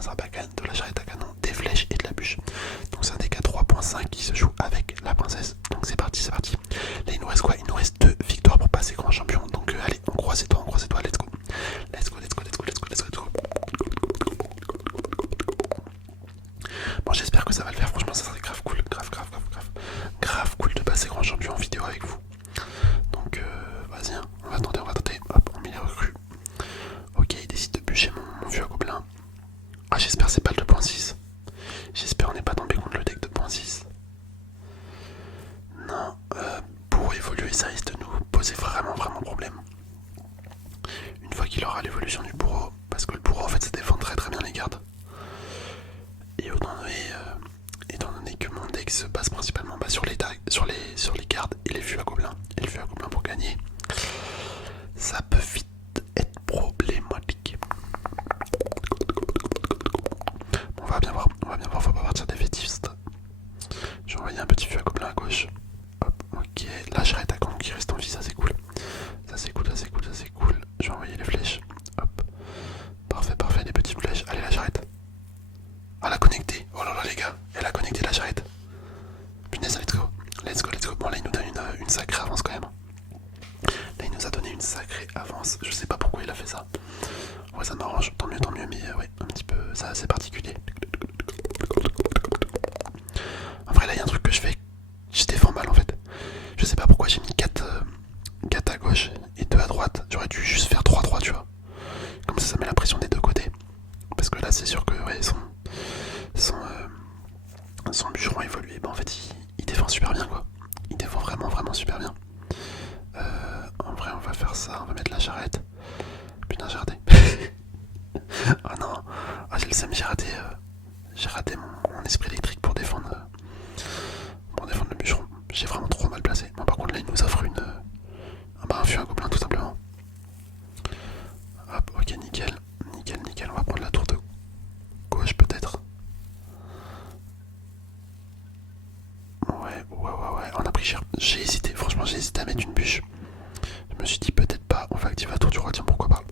gobelin sarbacane, de la charrette à canon, des flèches et de la bûche. Donc c'est un deck à 3.5 qui se joue avec la princesse. Donc c'est parti, c'est parti. Là il nous reste quoi? Il nous reste 2 victoires pour passer grand champion. Donc allez, on croise les doigts, let's go. Let's go, let's go, let's go, let's go, let's go, let's go. Bon, j'espère que ça va le faire, franchement ça serait grave cool, grave cool de passer grand champion en vidéo avec vous. Donc vas-y, hein. on va tenter, hop, on met les recrues. Ok, il décide de bûcher mon vieux gobelin. Ah, j'espère c'est pas le 2.6. J'espère on n'est pas tombé contre le deck 2.6. Non, pour évoluer ça risque de nous poser vraiment problème. Une fois qu'il aura l'évolution du bourreau, parce que le bourreau en fait ça défend très bien les gardes. Et étant donné que mon deck se base principalement sur les gardes et les vues à gobelins, et les vues à gobelins pour gagner, ça peut vite être problématique. Bon, on va bien voir, faut pas partir défaitiste. Je vais envoyer un petit vue à gobelin à gauche. Hop, ok, là je à quand qui reste en vie, ça c'est cool. Ça c'est cool. Je vais envoyer les flèches. Hop, parfait, les petites flèches. Allez, là j'arrête. Ah, elle a connecté. Oh là là les gars, elle a connecté, là j'arrête. Punaise, let's go. Bon là il nous donne une sacrée avance quand même. Là il nous a donné une sacrée avance. Je sais pas pourquoi il a fait ça. Ouais, ça m'arrange, tant mieux, mais ouais, un petit peu, ça c'est particulier. En vrai là il y a un truc que je fais, je défends mal en fait. Je sais pas pourquoi j'ai mis 4 à gauche et 2 à droite. J'aurais dû juste faire 3-3 tu vois. Comme ça met la pression des deux côtés. Parce que là c'est sûr que ouais, son bûcheron évolué, bah en fait il défend super bien quoi. Il défend vraiment super bien. En vrai on va faire ça, on va mettre la charrette. Putain j'ai raté. Oh non, j'ai le seum, j'ai raté mon esprit électrique pour défendre le bûcheron. J'ai vraiment trop mal placé. Bon, par contre là il nous offre un fût à gobelin tout simplement. Hop, ok, nickel, on va prendre la tour de gauche peut-être. Ouais, on a pris cher. J'ai hésité à mettre une bûche. Je me suis dit peut-être pas, on va activer la tour du roi, tiens pourquoi pas.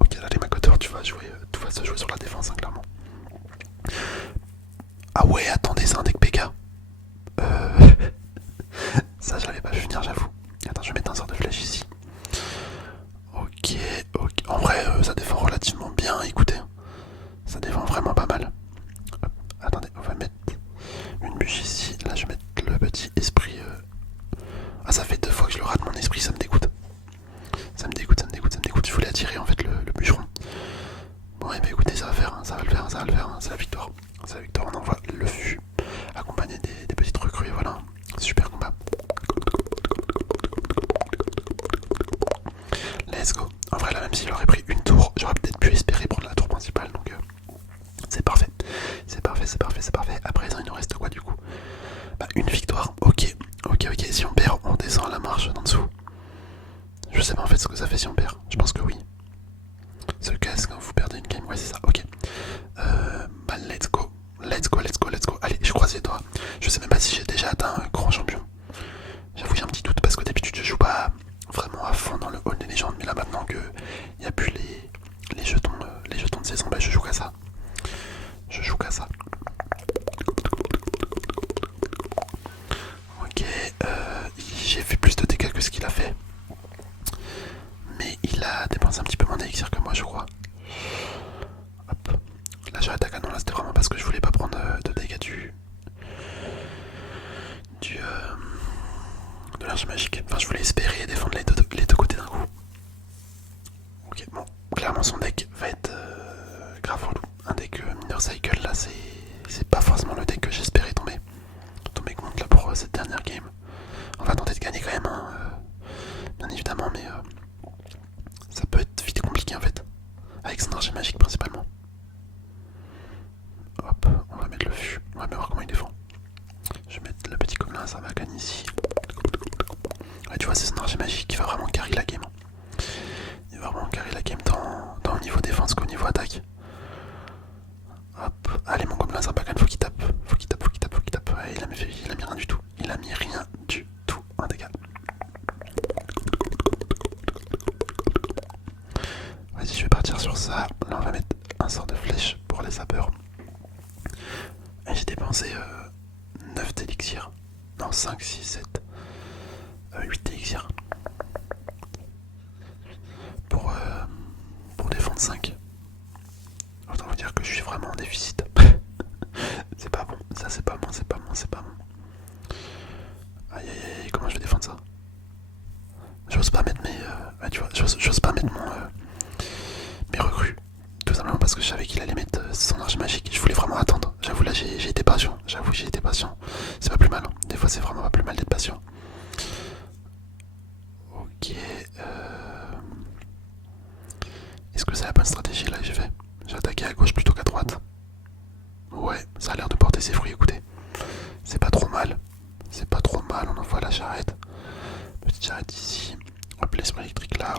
Ok, là les macoteurs, tout va se jouer sur la défense, hein, clairement. Ah ouais, attendez, c'est un deck PK. Ça je l'avais pas vu venir, j'avoue. Attends, je vais mettre un sort de flèche ici. Ok. En vrai, ça défend relativement bien, écoutez. Ça défend vraiment pas mal. Hop, attendez, on va mettre une bûche ici. Là, je vais mettre le petit esprit. Ah, ça fait 2 fois que je le rate, mon esprit, ça me dégoûte. Je voulais attirer en fait le bûcheron. Bon, et bah écoutez, ça va le faire, hein. C'est la victoire. On envoie le fût accompagné des petites recrues, voilà. Super combat. Let's go. En vrai, là, même s'il aurait pris une tour, j'aurais peut-être pu espérer prendre la tour principale, donc c'est parfait. À présent, il nous reste quoi du coup? Bah, une victoire. Ok. Si on perd, on descend à la marche d'en dessous. Je sais pas en fait ce que ça fait si on perd. Je pense que oui. Ce casque quand vous perdez une game, ouais c'est ça, ok. Bah let's go. Allez, je croise les doigts. Je sais même pas si j'ai déjà atteint un grand champion. J'avoue j'ai un petit doute parce que d'habitude je joue pas vraiment à fond dans le hall des légendes, mais là maintenant que il n'y a plus les jetons de saison, bah je joue qu'à ça. Ok, j'ai fait plus de dégâts que ce qu'il a fait. Mais il a dépensé un petit peu moins d'élixir que moi je crois. Hop. Là j'arrête à canon, là c'était vraiment parce que je voulais pas prendre de dégâts de l'arche magique. Enfin je voulais espérer défendre les deux côtés d'un coup. Ok, bon, clairement son deck va être grave relou. Un deck Minor Cycle là c'est pas forcément le deck que j'espérais tomber contre là pour cette dernière game. On va tenter de gagner quand même, hein, bien évidemment, mais ça peut être vite compliqué en fait. Avec son archer magique principalement. Hop, on va mettre le fût, on va bien voir comment il défend. Je vais mettre le petit gobelin, ça va gagner ici. Ouais, tu vois, c'est son archer magique qui va vraiment carry la game. Il va vraiment carry la game tant au niveau défense qu'au niveau attaque. Hop, allez mon gobelin, ça bacane, faut qu'il tape. Ouais, il a mis rien du tout. Il a mis rien du tout en dégâts. dépensé 9 d'élixir. Non, 5, 6, 7, 8 d'élixir. Pour défendre 5. Autant vous dire que je suis vraiment en déficit. C'est pas bon, ça c'est pas bon, c'est pas bon, c'est pas bon. Aïe aïe aïe, comment je vais défendre ça? J'ose pas mettre tu vois, j'ose pas mettre mes recrues. Tout simplement parce que je savais qu'il allait mettre son arche magique. Je voulais vraiment attendre. J'avoue là j'ai été patient. J'avoue j'ai été patient. C'est pas plus mal. Hein. Des fois c'est vraiment pas plus mal d'être patient. Ok. Est-ce que c'est la bonne stratégie là que j'ai fait? J'ai attaqué à gauche plutôt qu'à droite. Ouais, ça a l'air de porter ses fruits, écoutez. C'est pas trop mal. C'est pas trop mal, on envoie la charrette. Petite charrette ici. Hop, l'esprit électrique là.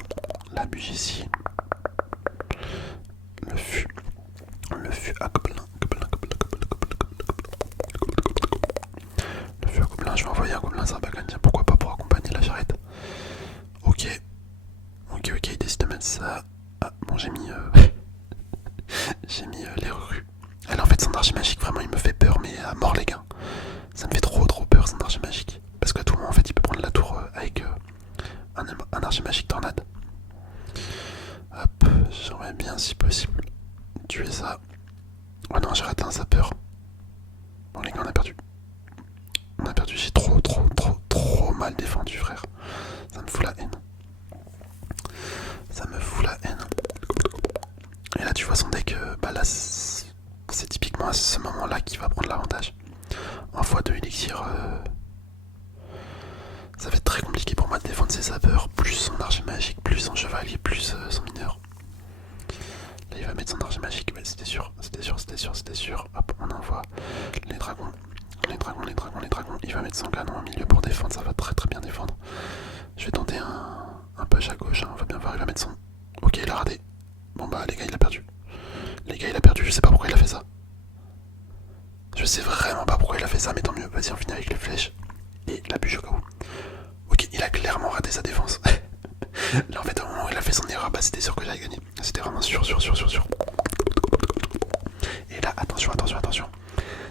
La bûche ici. Le fût. Le fût à gobelin. Le fût à gobelin, je vais envoyer un gobelin Sarbacane. Tiens, pourquoi pas pour accompagner la charrette. Ok. Ok, il décide de mettre ça. Ah, bon, j'ai mis... j'ai mis les recrues. Elle en fait son archer magique, vraiment il me fait peur, mais à mort les gars. Ça me fait trop peur son archer magique. Parce qu'à tout moment en fait il peut prendre la tour avec un archer magique tornade. Hop, j'aimerais bien si possible tuer ça. Oh non, j'ai raté un sapeur. Bon les gars, on a perdu. On a perdu, j'ai trop mal défendu frère. Ça me fout la haine. Ça me fout la haine. Et là tu vois son deck, bah là c'est typiquement à ce moment là qu'il va prendre l'avantage. En x2 élixir, ça va être très compliqué pour moi de défendre ses sapeurs, plus son archer magique, plus son chevalier, plus son mineur. Là il va mettre son archer magique, ouais, c'était sûr. Hop, on envoie les dragons. Il va mettre son canon au milieu pour défendre, ça va très bien défendre. Je vais tenter un push à gauche, hein. On va bien voir, il va mettre son... Ok, il a raté. Bon bah les gars, il a perdu. Je sais pas pourquoi il a fait ça. Je sais vraiment pas pourquoi il a fait ça, mais tant mieux. Vas-y, on finit avec les flèches et la bûche au cas où. Ok, il a clairement raté sa défense. Là en fait, au moment où il a fait son erreur, bah c'était sûr que j'allais gagner. C'était vraiment sûr. Et là, attention.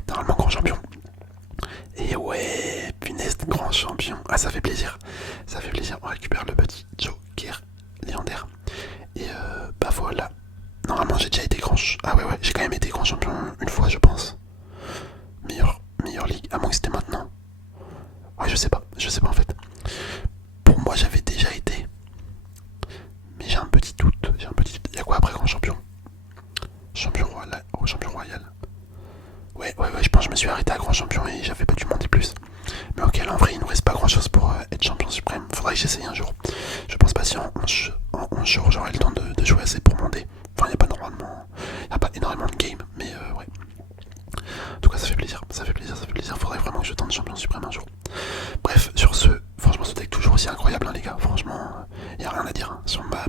Normalement, grand champion. Et ouais, punaise, grand champion. Ah, ça fait plaisir. On récupère le petit Joker légendaire. Et bah voilà. Normalement, j'ai déjà été grand... Ah ouais, j'ai quand même été grand champion une fois, je pense. Meilleure ligue, à moins que c'était maintenant. Ouais, je sais pas en fait. Pour moi, j'avais déjà été. Mais j'ai un petit doute. Il y a quoi après grand champion? Champion royal. Ouais, je pense que je me suis arrêté à grand champion et j'avais pas dû monter plus. Mais ok, là en vrai, il nous reste pas grand chose pour être champion suprême. Faudrait que j'essaye un jour. Je pense pas si en 11 jours j'aurai le temps de jouer assez pour monter. Enfin, il n'y a pas énormément de game, mais ouais. En tout cas, ça fait plaisir. Faudrait vraiment que je tente champion suprême un jour. Bref, sur ce, franchement, ce deck toujours aussi incroyable, hein, les gars. Franchement, y a rien à dire. Hein. Sur ma